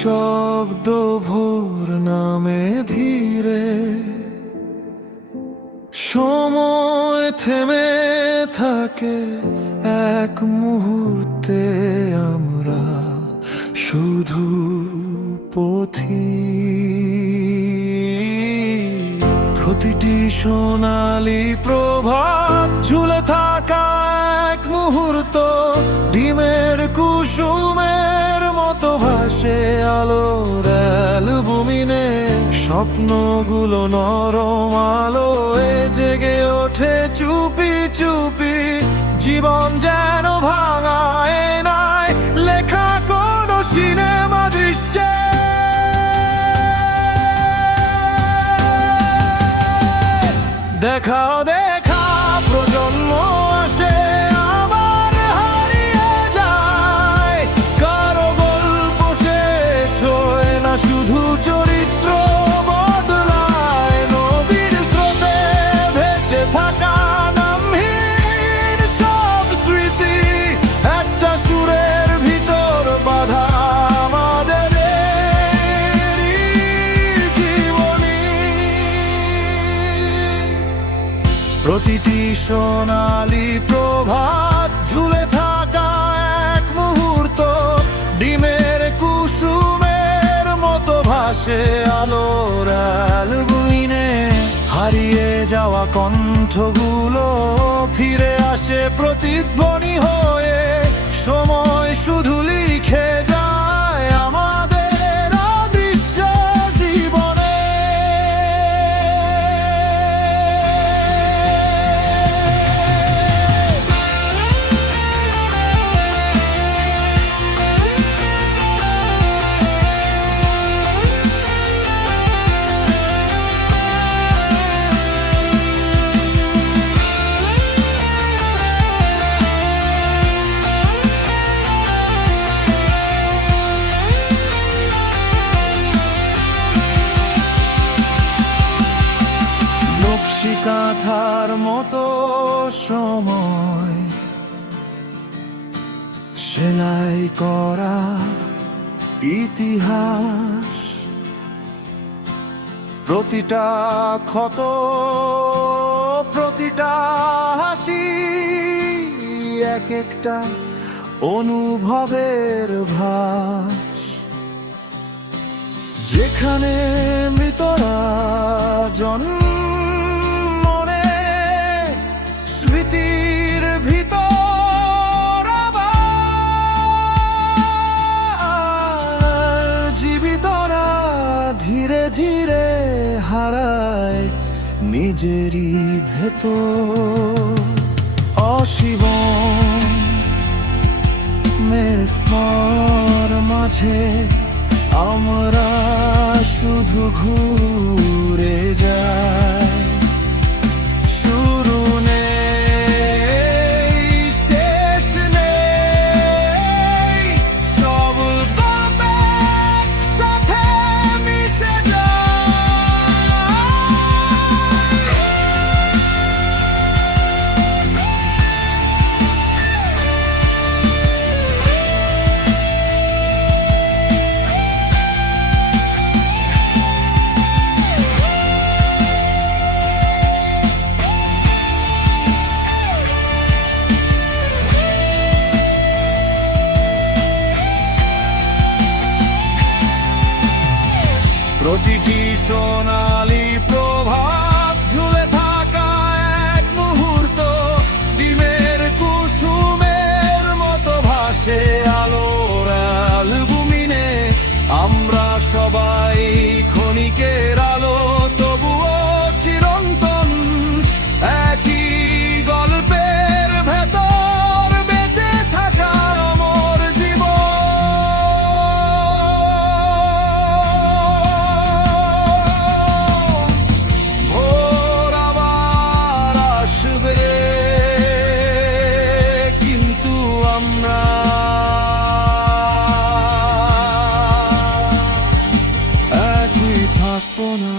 নিঃশব্দ ভোর নামে ধীরে, সময় থেমে থাকে এক মুহূর্তে, আমরা শুধু পথিক। প্রতিটি সোনালি প্রভাত ঝুলে থাকা এক মুহূর্ত, ডিমের কুসুমের মতো ভাসে আলোর অ্যালবুমিনে। স্বপ্নগুলো নরম আলোয় জেগে ওঠে চুপি চুপি, জীবন যেন ভাঙায় নাই লেখা কোনো সিনেমা দৃশ্যে। দেখা দেখা প্রজন্ম আসে, আবার হারিয়ে যায়, কারো গল্প শেষ হয় না, শুধু চরিত্র বদলায়। নদীর স্রোতে ভেসে থাকা নামহীন সব স্মৃতি, একটা সুরের ভিতর বাঁধা আমাদের জীবনী। প্রতিটি সোনালি প্রভাত ঝুলে থাকা এক মুহূর্ত, ডিমের কুসুমের মতো ভাসে আলোর অ্যালবুমিনে। হারিয়ে যাওয়া কণ্ঠগুলো ফিরে আসে প্রতিধ্বনি হয়ে, সময় শুধু লিখে যায় আমাদের অদৃশ্য জীবনে। কাঁথার মতো সময় সেলাই করা ইতিহাস, প্রতিটা ক্ষত প্রতিটা হাসি এক একটা অনুভবের ভাস। যেখানে মৃতরা স্মৃতির ভিতর আবার জীবিতরা ধীরে ধীরে হারায় নিজেরই ভেতর। অশীবনের পর মাঝে আমরা শুধু ঘুরে যাই, প্রতিটি সোনালি প্রভাত ঝুলে থাকা এক মুহূর্ত, ডিমের কুসুমের মতো ভাসে আলোর অ্যালবুমিনে। আমরা সবাই ক্ষণিকের আলো, তবুও চিরন্তন একই গল্পের ভেতর বেঁচে থাকা অমর জীবন। একই থাকবো না।